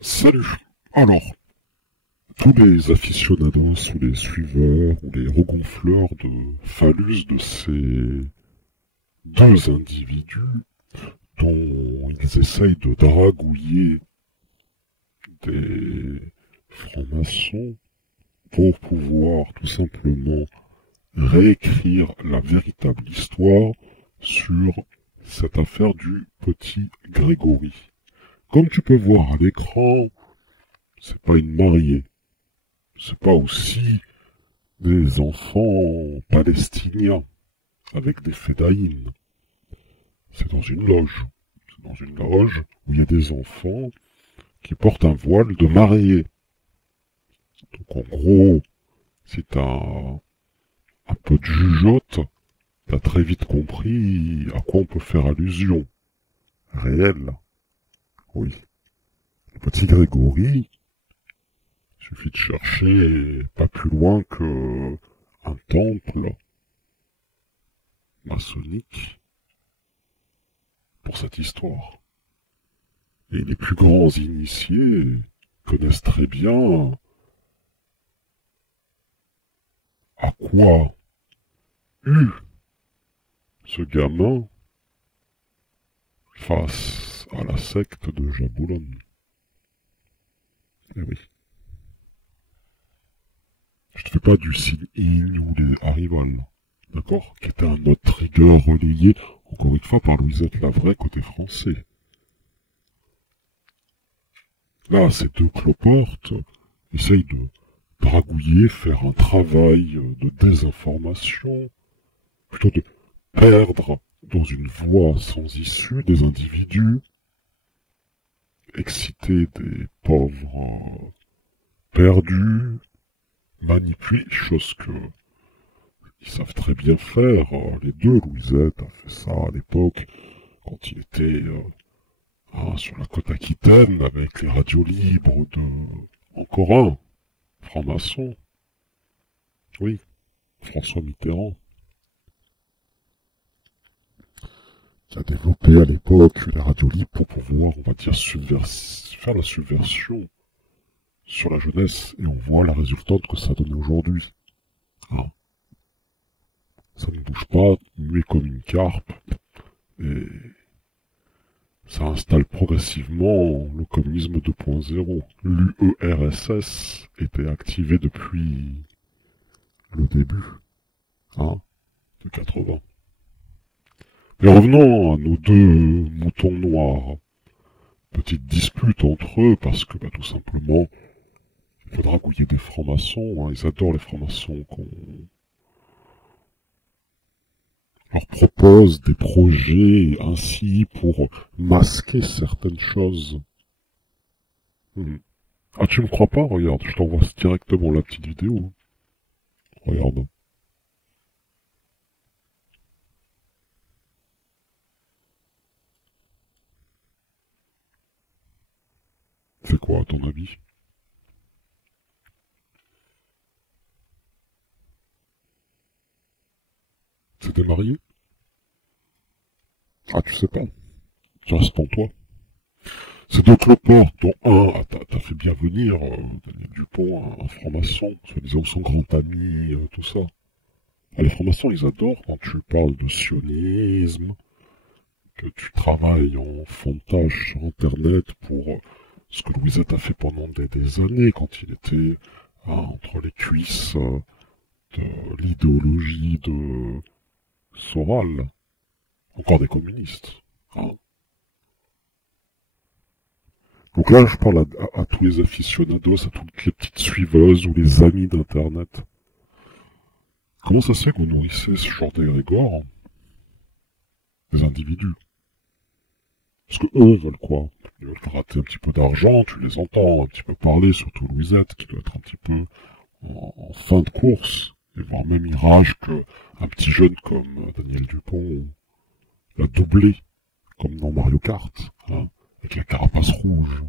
Salut! Alors, tous les aficionados ou les suiveurs ou les regonfleurs de phallus de ces deux individus dont ils essayent de dragouiller des francs-maçons pour pouvoir tout simplement réécrire la véritable histoire sur cette affaire du petit Grégory. Comme tu peux voir à l'écran, c'est pas une mariée. C'est pas aussi des enfants palestiniens avec des fédayines. C'est dans une loge. C'est dans une loge où il y a des enfants qui portent un voile de mariée. Donc en gros, si t'as un peu de jugeote, t'as très vite compris à quoi on peut faire allusion. Réel. Oui. Le petit Grégory, suffit de chercher pas plus loin que un temple maçonnique pour cette histoire. Et les plus grands initiés connaissent très bien à quoi eut ce gamin face à la secte de Jaboulon. Eh oui. Je te fais pas du signe-in ou des Arrival, d'accord? Qui était un autre trigger relayé, encore une fois, par Louisette Lavray côté français. Là, ces deux cloportes essayent de dragouiller, faire un travail de désinformation, plutôt de perdre dans une voie sans issue des individus, exciter des pauvres perdus, manipuler, chose que ils savent très bien faire. Les deux, Louisette a fait ça à l'époque, quand il était sur la côte aquitaine, avec les radios libres de... Encore un, franc-maçon. Oui, François Mitterrand. Qui a développé à l'époque les radios libres pour pouvoir, on va dire, faire la subversion sur la jeunesse, et on voit la résultante que ça donne aujourd'hui. Hein. Ça ne bouge pas, muet comme une carpe, et ça installe progressivement le communisme 2.0. L'UERSS était activé depuis le début, de 80. Mais revenons à nos deux moutons noirs. Petite dispute entre eux, parce que, tout simplement, il faudra gouiller des francs-maçons, ils adorent les francs-maçons, qu'on leur propose des projets ainsi pour masquer certaines choses. Ah, tu me crois pas? Regarde, je t'envoie directement la petite vidéo. Regarde. C'est quoi, à ton avis? C'était marié? Ah, tu sais pas. Tu restes en toi. Ces deux cloportes, dont un, t'as fait bien venir Daniel Dupont, un franc-maçon, soi-disant son grand ami, tout ça. Ah, les francs-maçons, ils adorent quand tu parles de sionisme, que tu travailles en fontage sur Internet pour ce que Louisette a fait pendant des années, quand il était entre les cuisses de l'idéologie de Soral, encore des communistes. Donc là, je parle à tous les aficionados, à toutes les petites suiveuses ou les amis d'Internet. Comment ça se fait que vous nourrissez ce genre d'égrégore des individus? Parce que eux veulent quoi? Ils veulent gratter un petit peu d'argent, tu les entends un petit peu parler, surtout Louisette, qui doit être un petit peu en fin de course, et voire même il rage que un petit jeune comme Daniel Dupont l'a doublé, comme dans Mario Kart, avec la carapace rouge,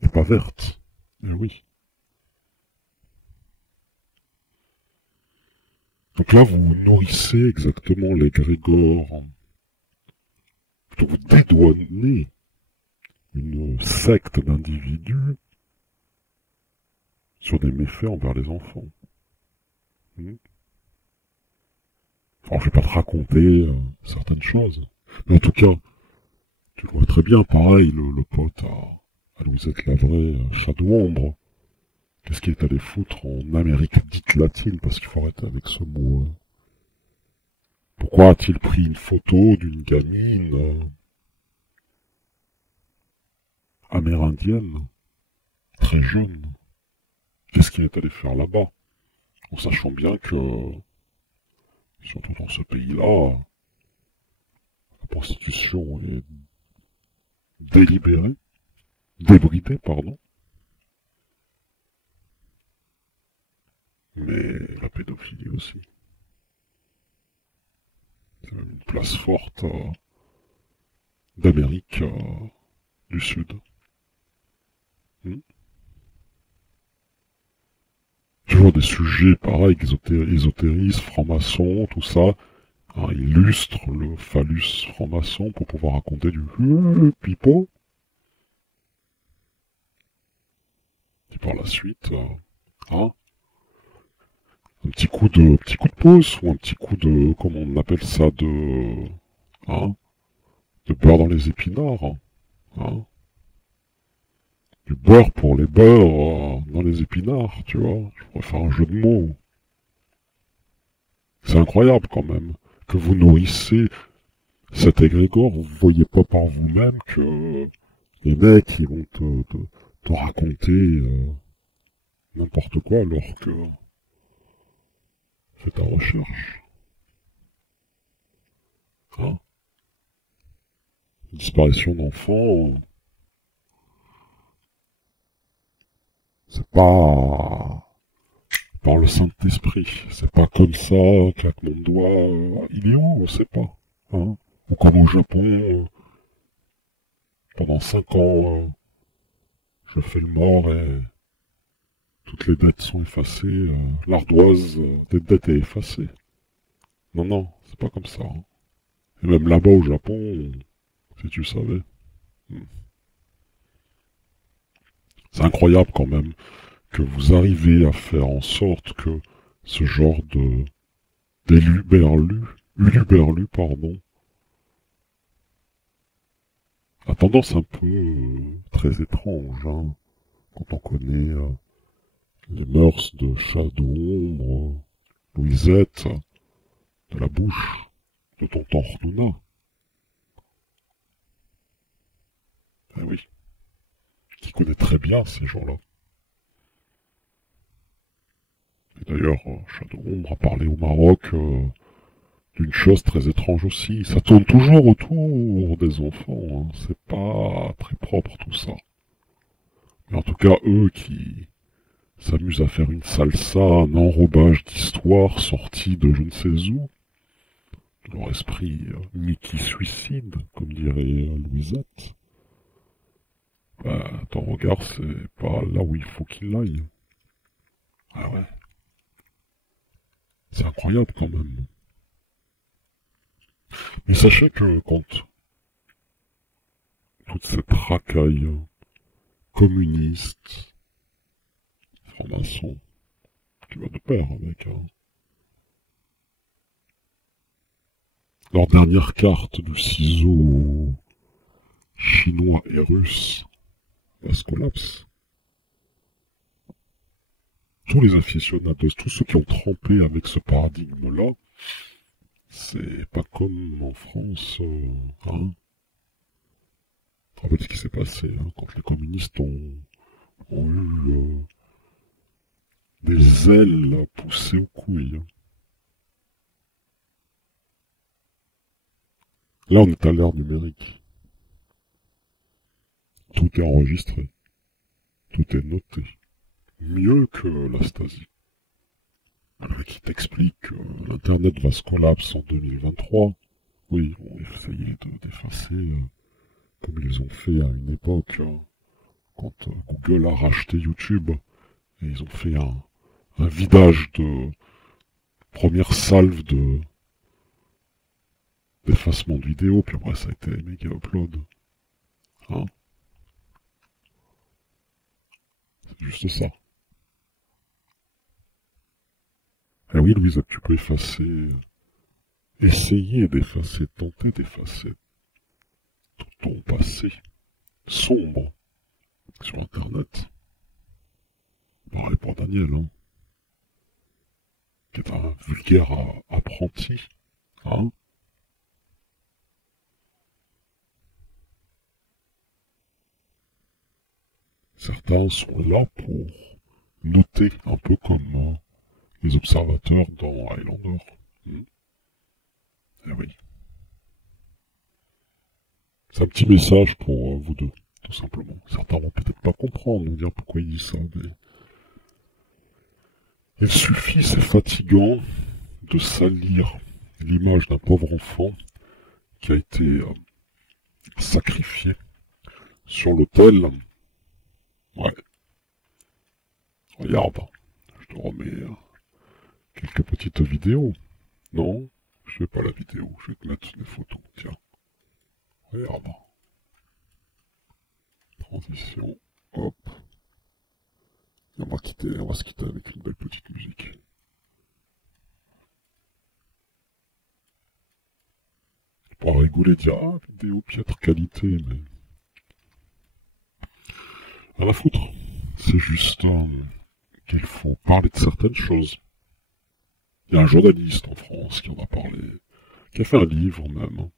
et pas verte. Eh oui. Donc là, vous nourrissez exactement l'égrégore, plutôt vous dédouanez une secte d'individus sur des méfaits envers les enfants. Alors je vais pas te raconter certaines choses, mais en tout cas, tu le vois très bien, pareil, le pote à Louisette Lavray, Shadow Ombre, qu'est-ce qu'il est allé foutre en Amérique dite latine, parce qu'il faut arrêter avec ce mot. Pourquoi a-t-il pris une photo d'une gamine amérindienne, très jeune? Qu'est-ce qu'il est allé faire là-bas? En sachant bien que, surtout dans ce pays-là, la prostitution est débridée, pardon. Mais la pédophilie aussi. C'est même une place forte d'Amérique du Sud. Toujours des sujets pareils, ésotérisme, franc-maçon, tout ça. Alors, illustre le phallus franc-maçon pour pouvoir raconter du pipeau. Et par la suite, un petit coup de pouce, ou un petit coup de, comment on appelle ça, de beurre dans les épinards, du beurre pour les beurres dans les épinards, tu vois. Je pourrais faire un jeu de mots. C'est incroyable quand même que vous nourrissez cet égrégore. Vous voyez pas par vous-même que les mecs ils vont te raconter n'importe quoi alors que c'est ta recherche. Disparition d'enfants, c'est pas par le Saint-Esprit, c'est pas comme ça, claquement de doigts, il est où, on sait pas. Ou comme au Japon, pendant 5 ans, je fais le mort et toutes les dettes sont effacées, l'ardoise des dettes est effacée. Non, c'est pas comme ça. Et même là-bas au Japon, si tu savais. C'est incroyable quand même que vous arrivez à faire en sorte que ce genre d'uluberlu, pardon, a tendance un peu très étrange, quand on connaît les mœurs de Shadow Ombre, Louisette, de la bouche de tonton Arnouna. Eh oui, qui connaît très bien ces gens-là. Et d'ailleurs, Shadow Ombre a parlé au Maroc d'une chose très étrange aussi. Ça tourne toujours autour des enfants, c'est pas très propre tout ça. Mais en tout cas, eux qui s'amusent à faire une salsa, un enrobage d'histoire sorti de je ne sais où, de leur esprit Mickey suicide, comme dirait Louisette, ton regard c'est pas là où il faut qu'il aille. Ah ouais. C'est incroyable quand même. Mais sachez que quand toute cette racaille communiste, franc-maçon, qui va de pair avec leur dernière carte du ciseau chinois et russe va se collapse. Tous les aficionados, tous ceux qui ont trempé avec ce paradigme-là, c'est pas comme en France, En fait, ce qui s'est passé, quand les communistes ont eu des ailes poussées aux couilles. Là, on est à l'ère numérique. Tout est enregistré. Tout est noté. Mieux que la Stasi. Qui t'explique que l'Internet va se collapser en 2023. Oui, on va essayer d'effacer, comme ils ont fait à une époque, quand Google a racheté YouTube. Et ils ont fait un vidage de première salve d'effacement de vidéo, puis après ça a été méga upload. juste ça. Eh oui, Louisa, tu peux effacer... Essayer d'effacer, tenter d'effacer tout ton passé sombre sur Internet. Pareil pour Daniel, hein, qui est un vulgaire apprenti, hein. Certains sont là pour noter, un peu comme les observateurs dans Highlander. Eh oui. C'est un petit message pour vous deux, tout simplement. Certains vont peut-être pas comprendre, nous dire pourquoi il dit ça, mais... Il suffit, c'est fatigant, de salir l'image d'un pauvre enfant qui a été sacrifié sur l'autel. Ouais. Regarde, je te remets quelques petites vidéos. Non, je fais pas la vidéo, je vais te mettre des photos, tiens. Regarde. Transition, hop. Et on va se quitter avec une belle petite musique. Tu pourras rigoler, dire, ah, vidéo piètre qualité, mais... À la foutre. C'est juste qu'il faut parler de certaines choses. Il y a un journaliste en France qui en a parlé, qui a fait un livre même.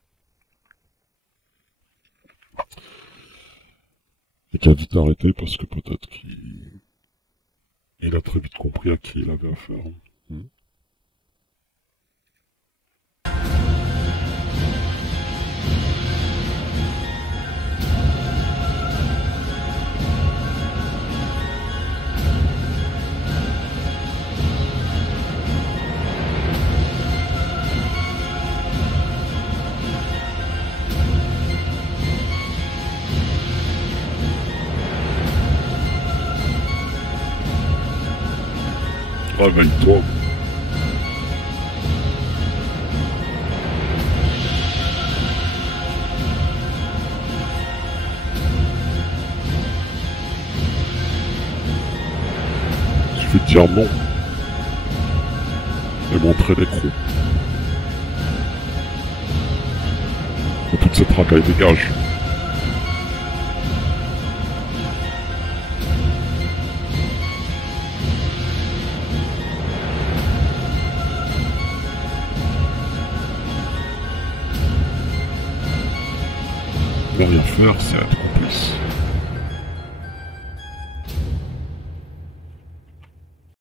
Et qui a vite arrêté parce que peut-être qu'il a très vite compris à qui il avait affaire. Réveille-toi. Il suffit de dire non. Et montrer l'écrou. Et toute cette racaille dégage. Ne rien faire, c'est être